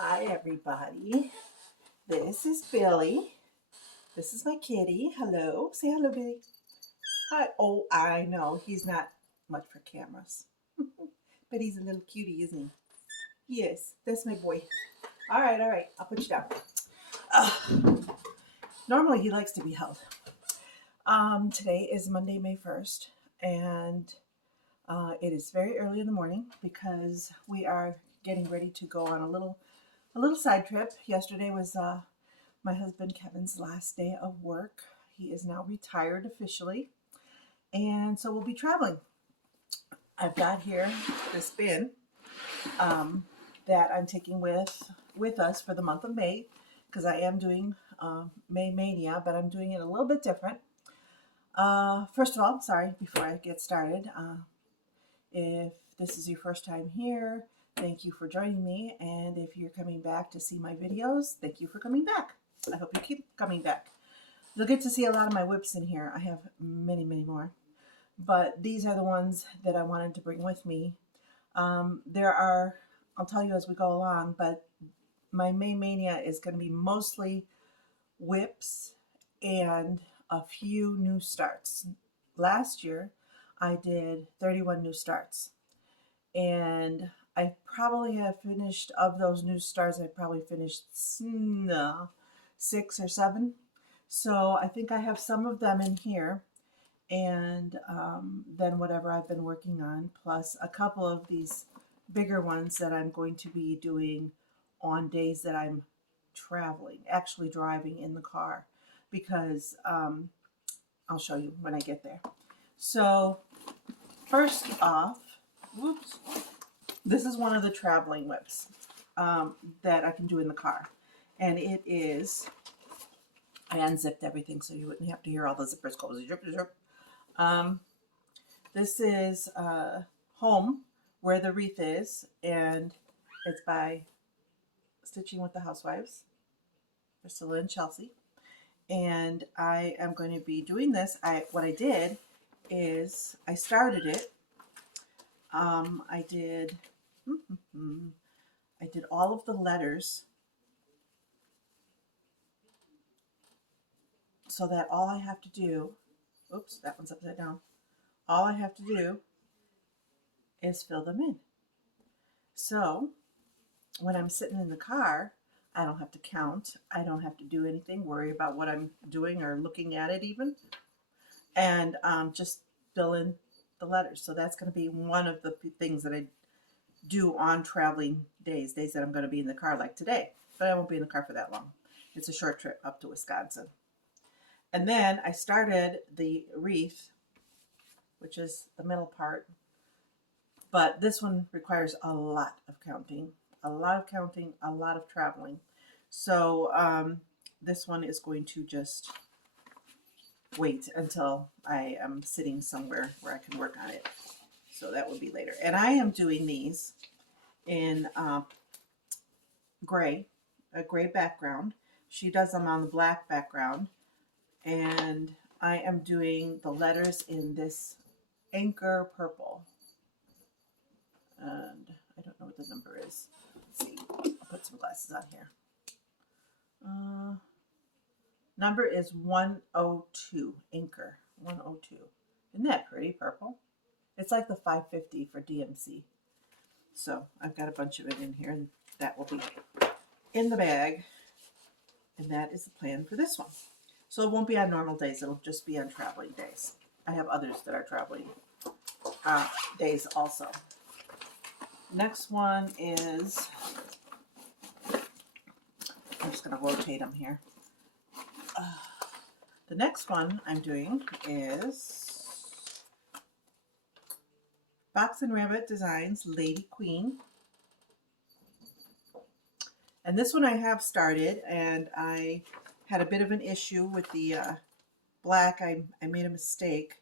Hi, everybody. This is Billy. This is my kitty. Hello. Say hello, Billy. Hi. Oh, I know. He's not much for cameras, but he's a little cutie, isn't he? Yes, that's my boy. All right, all right. I'll put you down. Uh, Normally, he likes to be held. Today is Monday, May 1st, and it is very early in the morning because we are getting ready to go on a little side trip. Yesterday was my husband Kevin's last day of work. He is now retired officially, and so we'll be traveling. I've got here this bin that I'm taking with us for the month of May because I am doing May Mania, but I'm doing it a little bit different. First of all, sorry, before I get started, if this is your first time here, thank you for joining me, and if you're coming back to see my videos, thank you for coming back. I hope you keep coming back. You'll get to see a lot of my whips in here. I have many, many more, but these are the ones that I wanted to bring with me. There are, I'll tell you as we go along, but my May Mania is going to be mostly whips and a few new starts. Last year, I did 31 new starts, and I probably have finished, of those new starts, I probably finished 6 or 7. So I think I have some of them in here, and then whatever I've been working on, plus a couple of these bigger ones that I'm going to be doing on days that I'm traveling, actually driving in the car, because I'll show you when I get there. So first off, whoops, this is one of the traveling whips that I can do in the car, and it is, I unzipped everything so you wouldn't have to hear all the zippers go zip, zip. This is Home, Where the Wreath Is, and it's by Stitching with the Housewives, Priscilla and Chelsea. And I am going to be doing this. What I did is I started it. I did all of the letters so that all I have to do, oops, that one's upside down. All I have to do is fill them in. So when I'm sitting in the car, I don't have to count. I don't have to do anything, worry about what I'm doing or looking at it even, and just fill in the letters. So that's going to be one of the things that I do on traveling days that I'm going to be in the car like today, but I won't be in the car for that long. It's a short trip up to Wisconsin. And then I started the wreath, which is the middle part, but this one requires a lot of counting, a lot of traveling. So this one is going to just wait until I am sitting somewhere where I can work on it. So that will be later. And I am doing these in gray, a gray background. She does them on the black background. And I am doing the letters in this anchor purple. And I don't know what the number is. Let's see. I'll put some glasses on here. Number is 102, anchor 102. Isn't that pretty purple? It's like the 550 for DMC. So I've got a bunch of it in here, and that will be in the bag. And that is the plan for this one. So it won't be on normal days. It'll just be on traveling days. I have others that are traveling days also. Next one is, I'm just going to rotate them here. The next one I'm doing is Box and Rabbit Designs Lady Queen. And this one I have started, and I had a bit of an issue with the black. I made a mistake.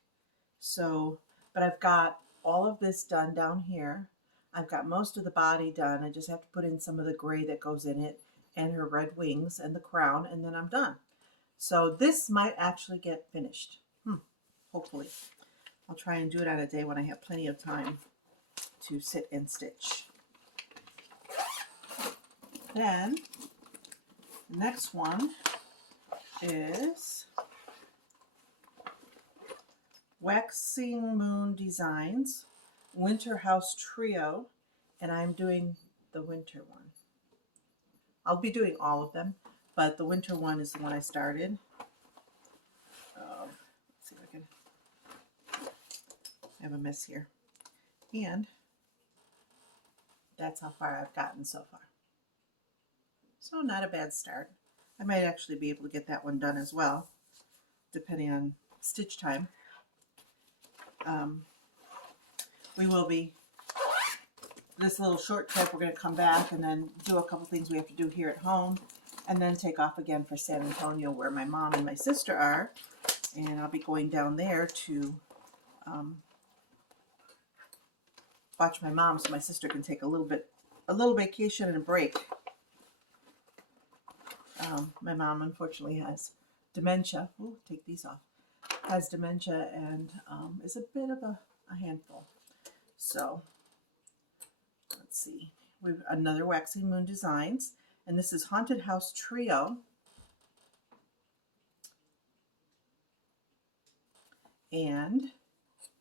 So, but I've got all of this done down here. I've got most of the body done. I just have to put in some of the gray that goes in it and her red wings and the crown, and then I'm done. So this might actually get finished. Hopefully. I'll try and do it on a day when I have plenty of time to sit and stitch. Then the next one is Waxing Moon Designs Winter House Trio, and I'm doing the winter one. I'll be doing all of them, but the winter one is the one I started. Let's see if I can have a mess here. And that's how far I've gotten so far. So not a bad start. I might actually be able to get that one done as well, depending on stitch time. We will be, this little short trip, we're going to come back and then do a couple things we have to do here at home, and then take off again for San Antonio, where my mom and my sister are, and I'll be going down there to watch my mom, so my sister can take a little vacation and a break. My mom unfortunately has dementia. Ooh, take these off. Has dementia and is a bit of a handful. So let's see. We've another Waxing Moon Designs, and this is Haunted House Trio. And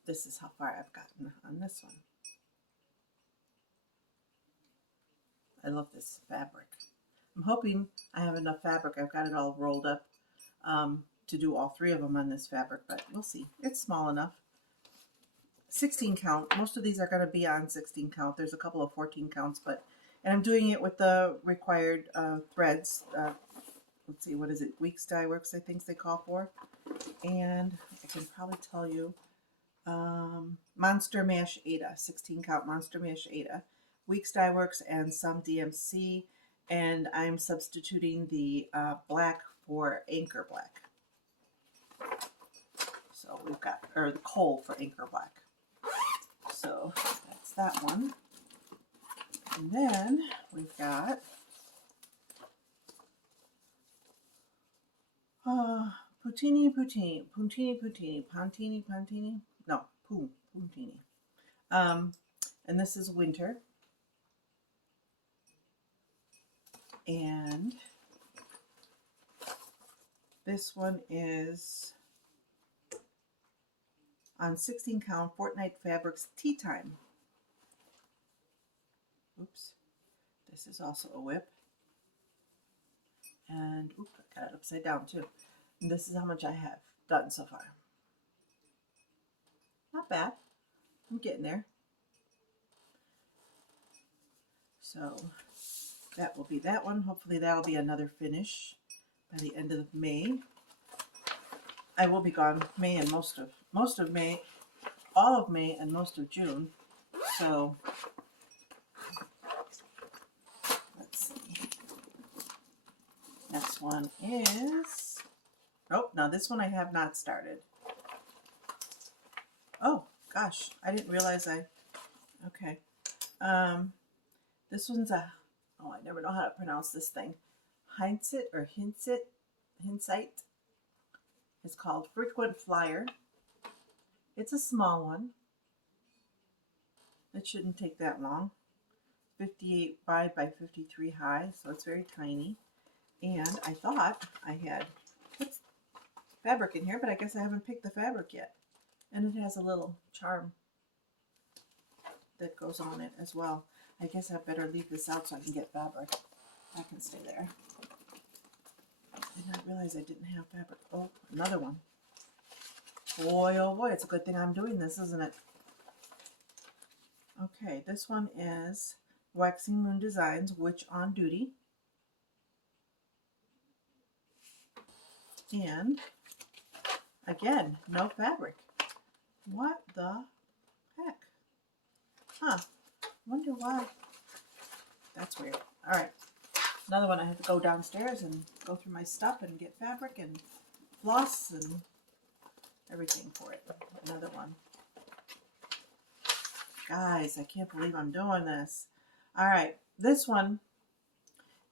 this is how far I've gotten on this one. I love this fabric. I'm hoping I have enough fabric. I've got it all rolled up to do all three of them on this fabric, but we'll see. It's small enough. 16 count. Most of these are going to be on 16 count. There's a couple of 14 counts, and I'm doing it with the required threads. Let's see, what is it? Weeks Dye Works, I think they call for. And I can probably tell you, Monster Mash Ada, 16 count Monster Mash Ada. Weeks Dye Works and some DMC, and I'm substituting the black for Anchor Black. So we've got, or the coal for Anchor Black. So that's that one. And then we've got Puntini, no, Puntini. And this is winter. And this one is on 16 count Fortnite Fabrics Tea Time. Oops. This is also a whip. And oops, I got it upside down too. And this is how much I have done so far. Not bad. I'm getting there. So that will be that one. Hopefully that'll be another finish by the end of May. I will be gone May and most of May, all of May and most of June. So let's see. Next one is, oh, now this one I have not started. Oh gosh, I didn't realize okay. This one's I never know how to pronounce this thing. Hindsight or Hinsight. It's called Frequent Flyer. It's a small one. It shouldn't take that long. 58 wide by 53 high, so it's very tiny. And I thought I had put fabric in here, but I guess I haven't picked the fabric yet. And it has a little charm that goes on it as well. I guess I better leave this out so I can get fabric. That can stay there. I did not realize I didn't have fabric. Oh, another one. Boy, oh boy, it's a good thing I'm doing this, isn't it? Okay, this one is Waxing Moon Designs, Witch on Duty. And again, no fabric. What the heck? Huh. Wonder why. That's weird. All right. Another one, I have to go downstairs and go through my stuff and get fabric and floss and everything for it. Another one. Guys, I can't believe I'm doing this. All right. This one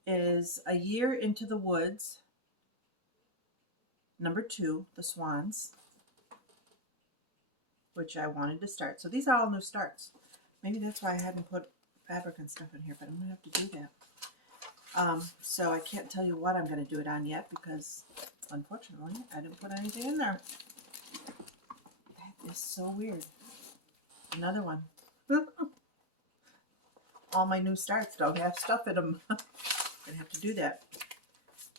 is A Year into the Woods. Number 2, The Swans, which I wanted to start. So these are all new starts. Maybe that's why I hadn't put fabric and stuff in here, but I'm going to have to do that. So I can't tell you what I'm going to do it on yet because, unfortunately, I didn't put anything in there. That is so weird. Another one. All my new starts don't have stuff in them. Gonna have to do that.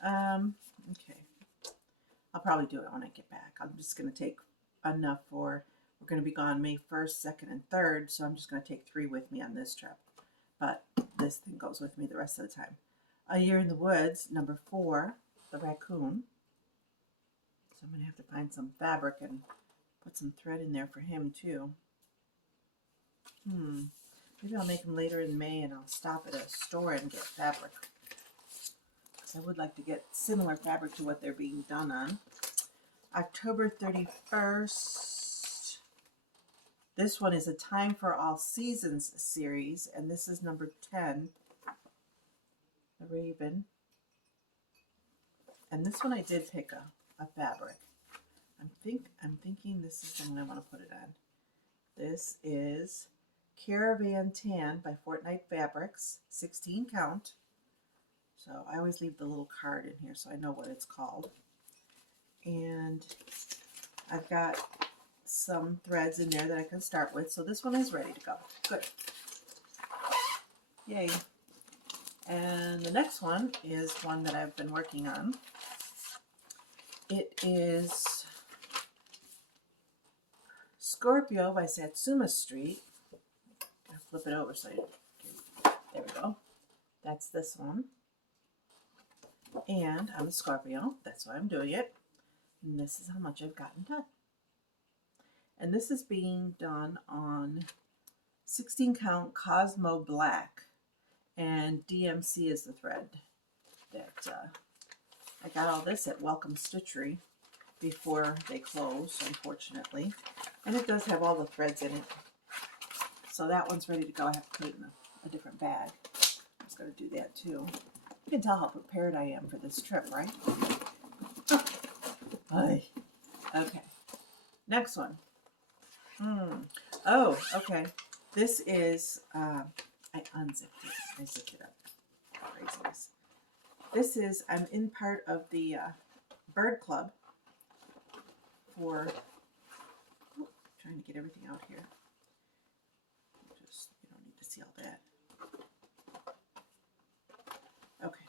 Okay. I'll probably do it when I get back. I'm just going to take enough for, we're going to be gone May 1st, 2nd, and 3rd, so I'm just going to take 3 with me on this trip. But this thing goes with me the rest of the time. A Year in the Woods, number 4, the raccoon. So I'm going to have to find some fabric and put some thread in there for him too. Maybe I'll make them later in May and I'll stop at a store and get fabric. Because I would like to get similar fabric to what they're being done on. October 31st. This one is a Time for All Seasons series, and this is number 10, the Raven. And this one I did pick a fabric. I'm thinking this is the one I want to put it on. This is Caravan Tan by Fortnite Fabrics, 16 count. So I always leave the little card in here so I know what it's called. And I've got some threads in there that I can start with. So this one is ready to go. Good. Yay. And the next one is one that I've been working on. It is Scorpio by Satsuma Street. I'll flip it over so you can, there we go. That's this one. And I'm a Scorpio. That's why I'm doing it. And this is how much I've gotten done. And this is being done on 16 count Cosmo Black. And DMC is the thread that I got all this at Welcome Stitchery before they closed, unfortunately. And it does have all the threads in it. So that one's ready to go. I have to put it in a different bag. I was going to do that too. You can tell how prepared I am for this trip, right? Okay. Next one. Oh, okay. This is, I unzipped it. I zipped it up. Craziness. This is, I'm in part of the bird club for, trying to get everything out here. Just, you don't need to see all that. Okay.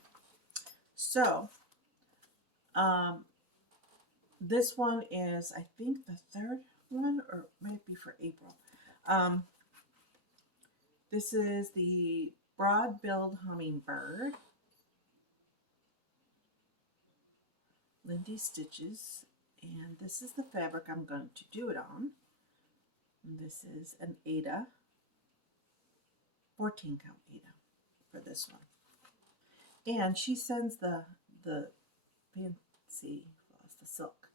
So, this one is, I think, the 3rd one, or might be for April. This is the broad-billed hummingbird. Lindy Stitches. And this is the fabric I'm going to do it on. And this is an Ada, 14 count Ada for this one. And she sends the fancy floss, the silk.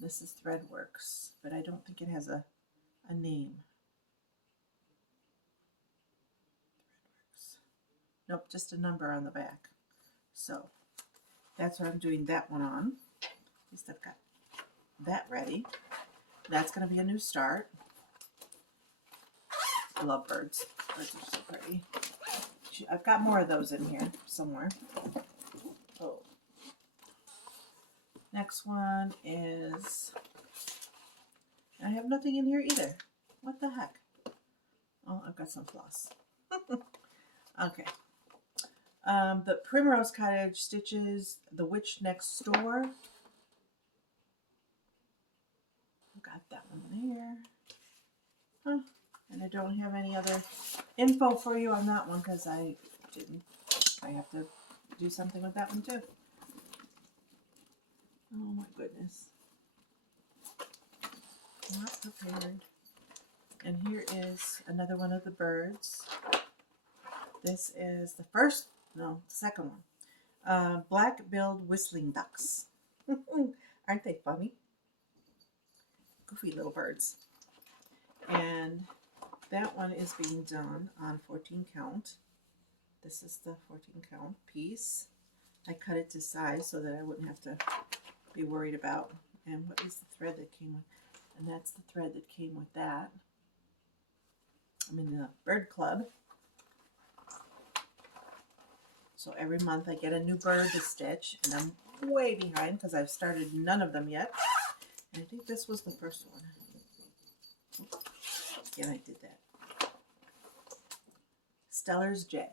This is Threadworks, but I don't think it has a name. Threadworks. Nope, just a number on the back. So that's what I'm doing that one on. At least I've got that ready. That's going to be a new start. I love birds. Birds are so pretty. I've got more of those in here somewhere. Oh. Next one is, I have nothing in here either. What the heck? Oh, I've got some floss. Okay. The Primrose Cottage Stitches, The Witch Next Door. Got that one there. Huh. And I don't have any other info for you on that one because I didn't. I have to do something with that one too. Oh my goodness. Not prepared. And here is another one of the birds. This is the second one. Black-billed whistling ducks. Aren't they funny? Goofy little birds. And that one is being done on 14 count. This is the 14 count piece. I cut it to size so that I wouldn't have to be worried about. And what is the thread that came with? And that's the thread that came with that. I'm in the bird club. So every month I get a new bird to stitch, and I'm way behind because I've started none of them yet. And I think this was the first one. Yeah, I did that. Stellar's J.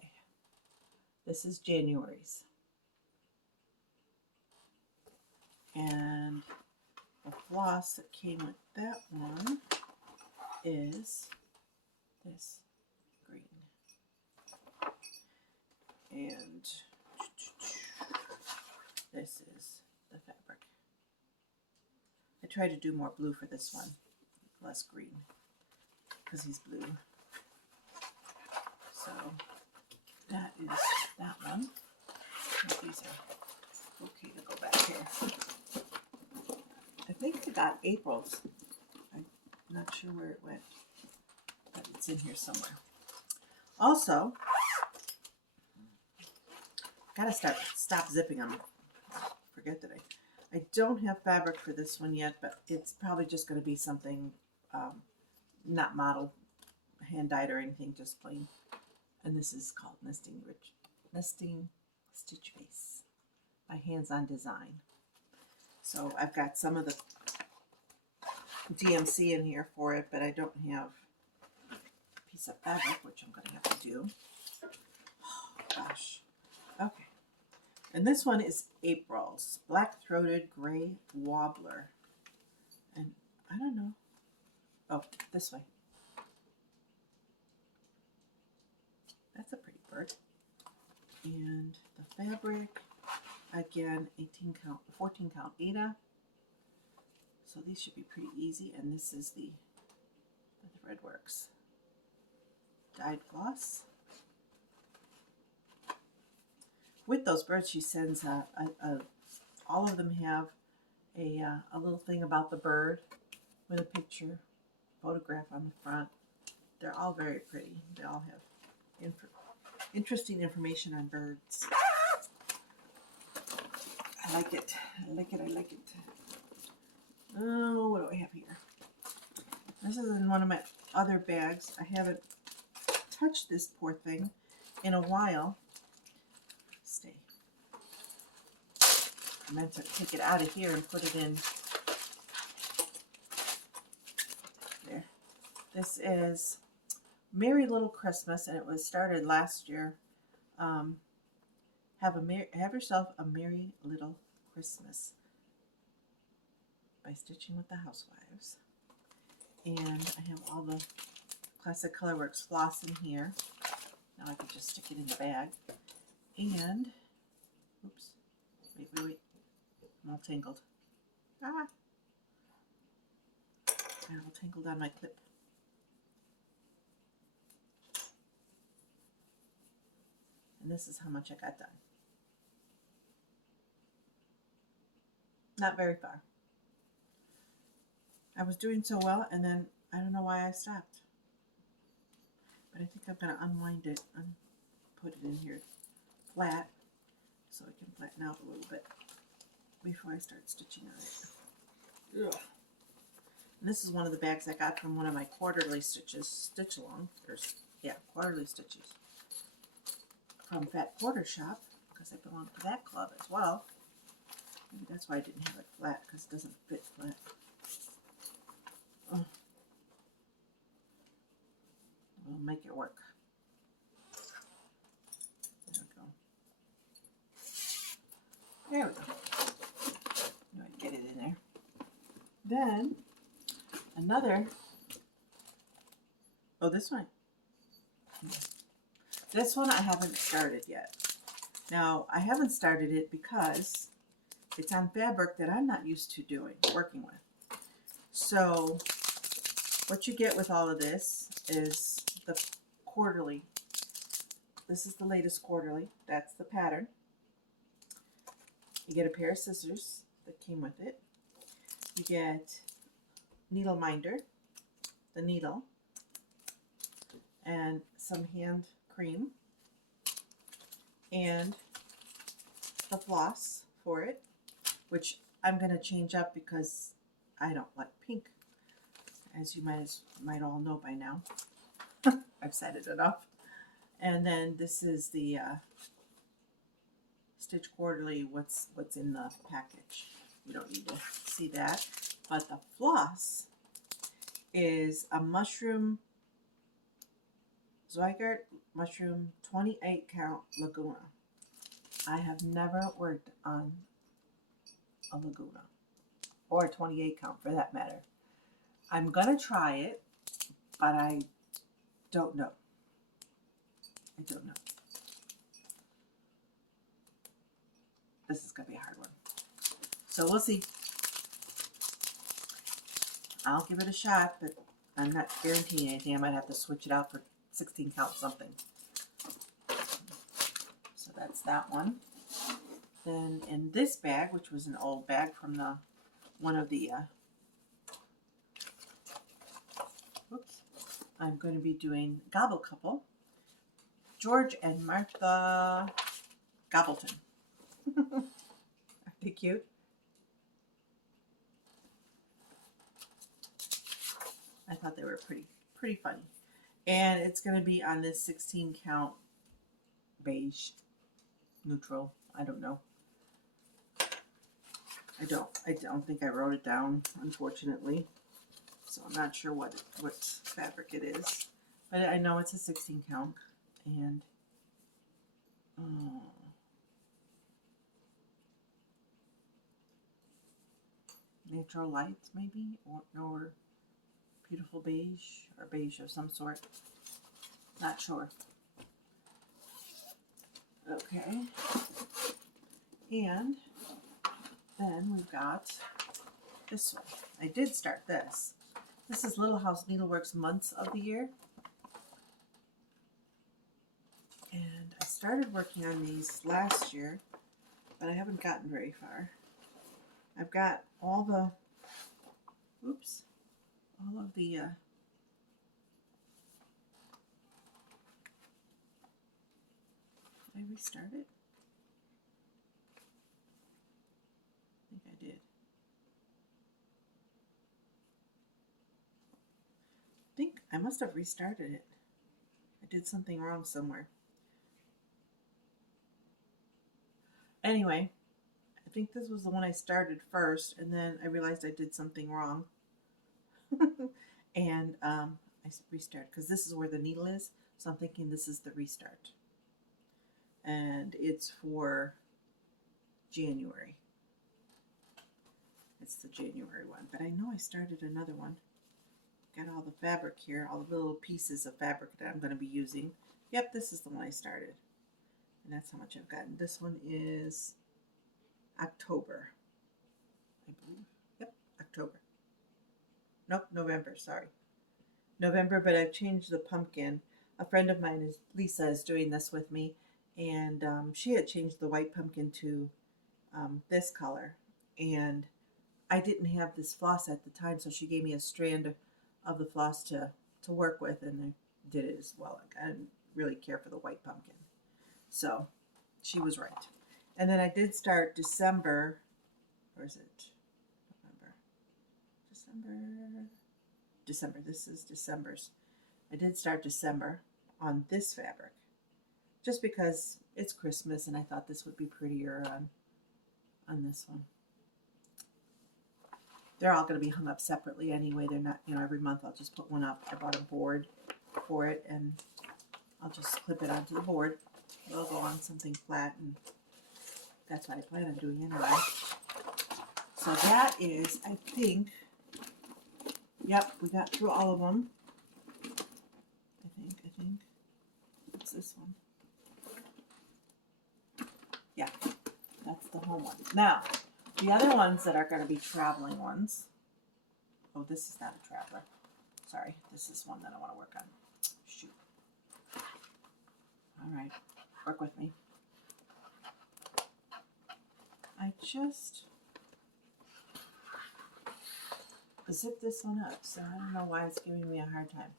This is January's. And the floss that came with that one is this green. And this is the fabric. I tried to do more blue for this one, less green, because he's blue. So that is that one. These are okay to go back here. I think I got April's. I'm not sure where it went, but it's in here somewhere. Also, gotta stop zipping them. Forget that I don't have fabric for this one yet, but it's probably just going to be something not model, hand dyed or anything, just plain. And this is called Nesting Stitch Base by Hands On Design. So I've got some of the DMC in here for it, but I don't have a piece of fabric, which I'm going to have to do. Oh, gosh. Okay. And this one is April's Black-Throated Gray Warbler. And I don't know. Oh, this way. That's a pretty bird. And the fabric, again, 18 count, 14 count Aida. So these should be pretty easy. And this is the Threadworks dyed floss. With those birds, she sends all of them have a little thing about the bird with a picture, photograph on the front. They're all very pretty. They all have interesting information on birds. I like it. I like it. I like it. Oh, what do I have here? This is in one of my other bags. I haven't touched this poor thing in a while. Stay. I meant to take it out of here and put it in there. This is Merry Little Christmas, and it was started last year. Have yourself a merry little Christmas by Stitching with the Housewives. And I have all the classic Colorworks floss in here. Now I can just stick it in the bag. And, oops, wait, I'm all tangled. Ah! I'm all tangled on my clip. And this is how much I got done. Not very far. I was doing so well, and then I don't know why I stopped. But I think I'm going to unwind it and put it in here flat so it can flatten out a little bit before I start stitching on it. Ugh. And this is one of the bags I got from one of my quarterly stitches, stitch along, or yeah, quarterly stitches from Fat Quarter Shop, because I belong to that club as well. Maybe that's why I didn't have it flat, because it doesn't fit flat. Oh. We'll make it work. There we go. Now I get it in there. Then another. Oh, this one. This one I haven't started yet. Now I haven't started it because it's on fabric that I'm not used to working with. So what you get with all of this is the quarterly. This is the latest quarterly. That's the pattern. You get a pair of scissors that came with it. You get needle minder, the needle, and some hand cream, and the floss for it, which I'm going to change up because I don't like pink, as you might all know by now. I've said it enough. And then this is the Stitch Quarterly what's in the package. You don't need to see that. But the floss is a mushroom, Zweigart mushroom 28 count Laguna. I have never worked on a Laguna, or a 28 count for that matter. I'm gonna try it, but I don't know. I don't know. This is gonna be a hard one. So we'll see. I'll give it a shot, but I'm not guaranteeing anything. I might have to switch it out for 16 count something. So that's that one. Then in this bag, which was an old bag from the one of the I'm going to be doing Gobble Couple, George and Martha Gobbleton. Aren't they cute? I thought they were pretty funny. And it's going to be on this 16 count beige, neutral. I don't know. I don't think I wrote it down, unfortunately. So I'm not sure what fabric it is. But I know it's a 16 count. And natural light, maybe, or beautiful beige, or beige of some sort. Not sure. Okay. And then we've got this one. I did start this. This is Little House Needleworks Months of the Year. And I started working on these last year, but I haven't gotten very far. I've got all the, all of the, did I restart it? I think I did. I think I must have restarted it. I did something wrong somewhere. Anyway, I think this was the one I started first, and then I realized I did something wrong. And I restarted, because this is where the needle is, so I'm thinking this is the restart. And it's for January. It's the January one, but I know I started another one. Got all the fabric here, all the little pieces of fabric that I'm going to be using. Yep, this is the one I started. And that's how much I've gotten. This one is October, I believe. Yep, October. Nope, November, sorry. November, but I've changed the pumpkin. A friend of mine, Lisa, is doing this with me. And she had changed the white pumpkin to this color. And I didn't have this floss at the time, so she gave me a strand of the floss to work with, and I did it as well. Like, I didn't really care for the white pumpkin. So she was right. And then I did start December, or is it November? December. This is December's. I did start December on this fabric, just because it's Christmas and I thought this would be prettier on this one. They're all going to be hung up separately anyway. They're not, every month I'll just put one up. I bought a board for it, and I'll just clip it onto the board. It'll go on something flat, and that's what I plan on doing anyway. So that is, I think, yep, we got through all of them. I think. What's this one? Yeah, that's the home one. Now, the other ones that are going to be traveling ones. Oh, this is not a traveler. Sorry, this is one that I want to work on. Shoot. All right, work with me. I just zipped this one up, so I don't know why it's giving me a hard time.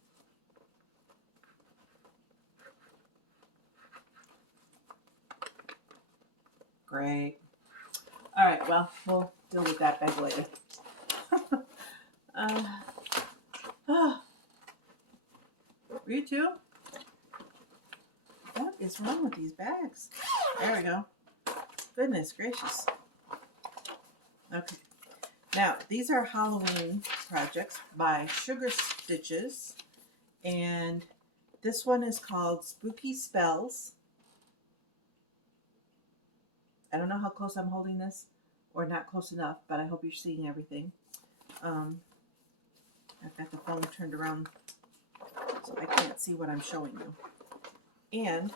Great. All right, well, we'll deal with that bag later. You too? What is wrong with these bags? There we go. Goodness gracious. Okay. Now, these are Halloween projects by Sugar Stitches. And this one is called Spooky Spells. I don't know how close I'm holding this, or not close enough, but I hope you're seeing everything. I've got the phone turned around so I can't see what I'm showing you. And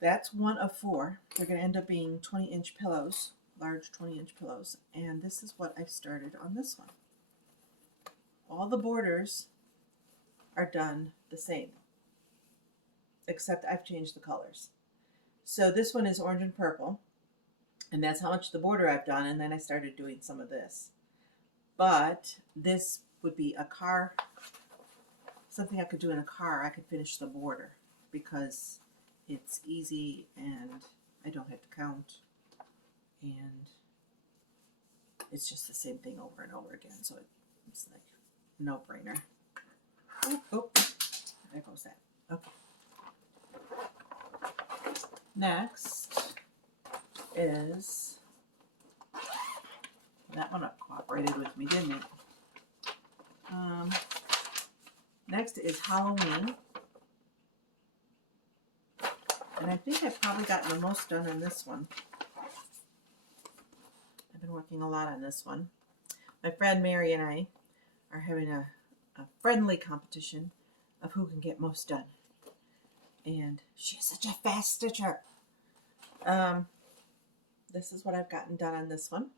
that's one of 4. They're going to end up being 20-inch pillows, large 20-inch pillows. And this is what I've started on this one. All the borders are done the same, except I've changed the colors. So this one is orange and purple, and that's how much the border I've done, and then I started doing some of this. But this would be a car, something I could do in a car. I could finish the border because it's easy and I don't have to count, and it's just the same thing over and over again, so it's like no-brainer. Oh, there goes that. Okay. Next is, that one cooperated with me, didn't it? Next is Halloween. And I think I've probably gotten the most done on this one. I've been working a lot on this one. My friend Mary and I are having a friendly competition of who can get most done. And she's such a fast stitcher. This is what I've gotten done on this one.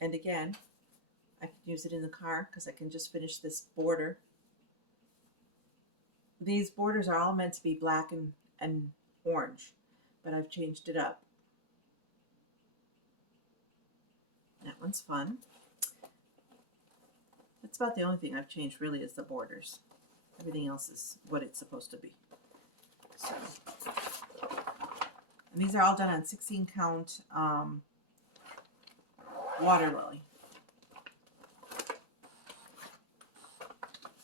And again, I can use it in the car because I can just finish this border. These borders are all meant to be black and orange, but I've changed it up. That one's fun. That's about the only thing I've changed really is the borders. Everything else is what it's supposed to be. So, and these are all done on 16 count water lily.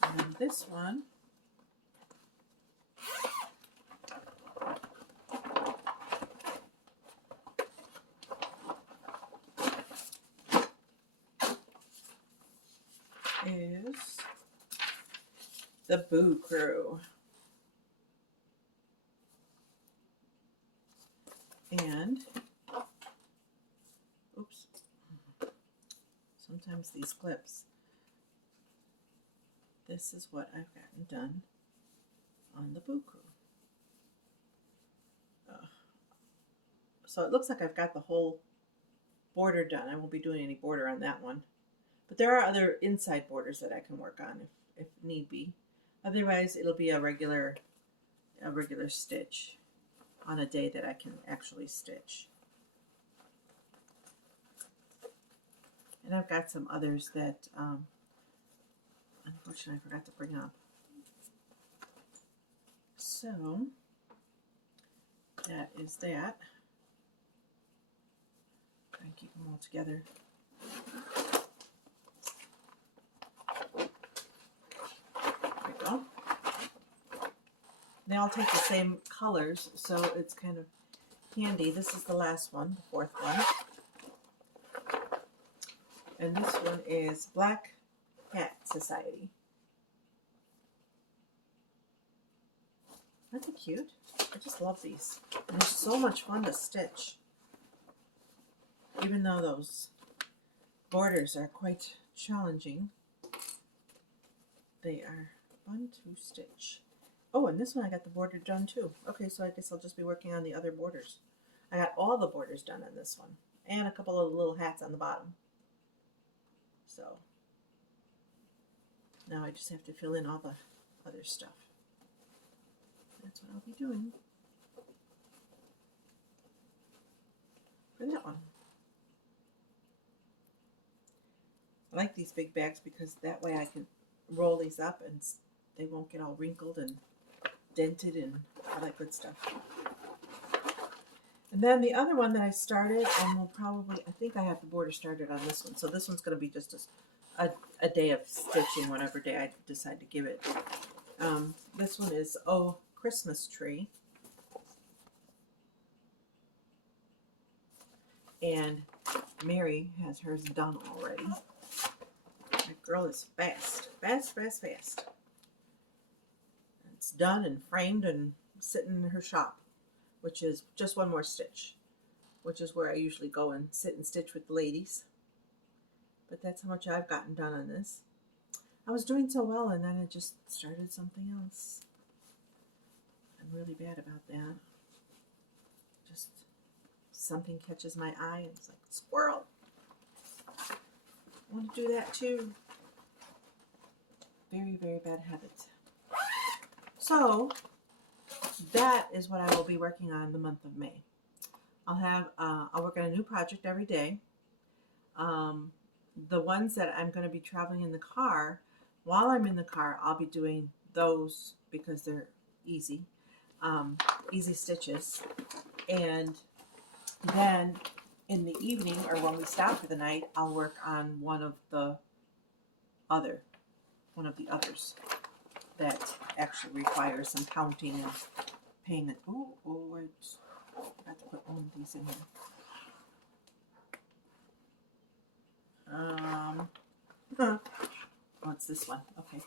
And then this one is the Boo Crew. And, oops, sometimes these clips. This is what I've gotten done on the Boo Crew. So it looks like I've got the whole border done. I won't be doing any border on that one. But there are other inside borders that I can work on if need be. Otherwise, it'll be a regular stitch on a day that I can actually stitch. And I've got some others that unfortunately I forgot to bring up. So that is that. Try and keep them all together. There we go. They all take the same colors, so it's kind of handy. This is the last one, the 4th one. And this one is Black Hat Society. Aren't they cute? I just love these. And they're so much fun to stitch. Even though those borders are quite challenging, they are fun to stitch. Oh, and this one I got the border done too. Okay, so I guess I'll just be working on the other borders. I got all the borders done on this one. And a couple of little hats on the bottom. So, now I just have to fill in all the other stuff. That's what I'll be doing for that one. I like these big bags because that way I can roll these up and they won't get all wrinkled and dented and all that good stuff. And then the other one that I started, and will probably, I think I have the border started on this one. So this one's going to be just a day of stitching, whatever day I decide to give it. This one is Oh Christmas tree. And Mary has hers done already. That girl is fast. Fast, fast, fast. It's done and framed and sitting in her shop, which is just one more stitch, which is where I usually go and sit and stitch with the ladies. But that's how much I've gotten done on this. I was doing so well, and then I just started something else. I'm really bad about that. Just something catches my eye, and it's like, squirrel. I want to do that too. Very, very bad habit. So that is what I will be working on the month of May. I'll work on a new project every day. The ones that I'm going to be traveling in the car, while I'm in the car, I'll be doing those because they're easy, easy stitches. And then in the evening, or when we stop for the night, I'll work on one of the others that actually requires some counting and paying. Oh, I forgot to put one of these in here. Oh, it's this one. Okay.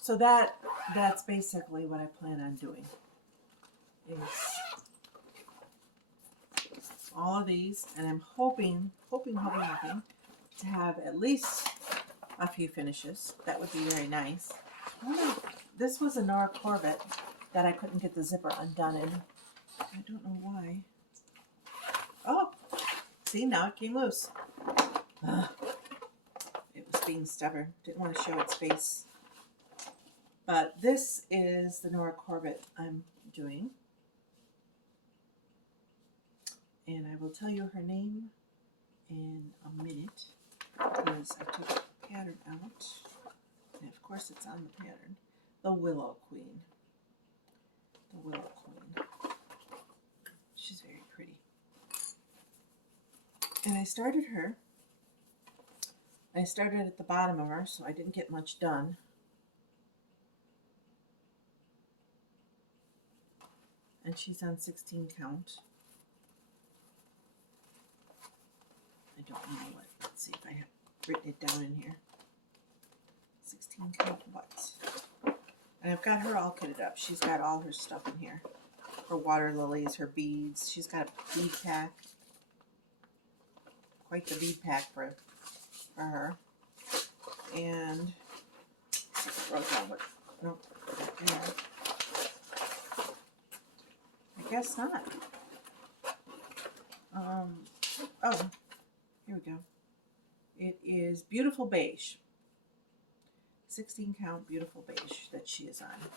So that's basically what I plan on doing. Is all of these, and I'm hoping to have at least a few finishes. That would be very nice. This was a Nora Corbett that I couldn't get the zipper undone in. I don't know why. Oh, see, now it came loose. It was being stubborn. Didn't want to show its face. But this is the Nora Corbett I'm doing. And I will tell you her name in a minute because I took the pattern out. And of course it's on the pattern. The Willow Queen. The Willow Queen. She's very pretty. And I started at the bottom of her, so I didn't get much done. And she's on 16 count. I don't know what. Let's see if I have written it down in here. 16 count what? And I've got her all kitted up. She's got all her stuff in here. Her water lilies, her beads. She's got a bead pack. Quite the bead pack for her. And I wrote down what? Nope. Yeah. I guess not. Oh, here we go. It is Beautiful Beige. 16 count Beautiful Beige that she is on.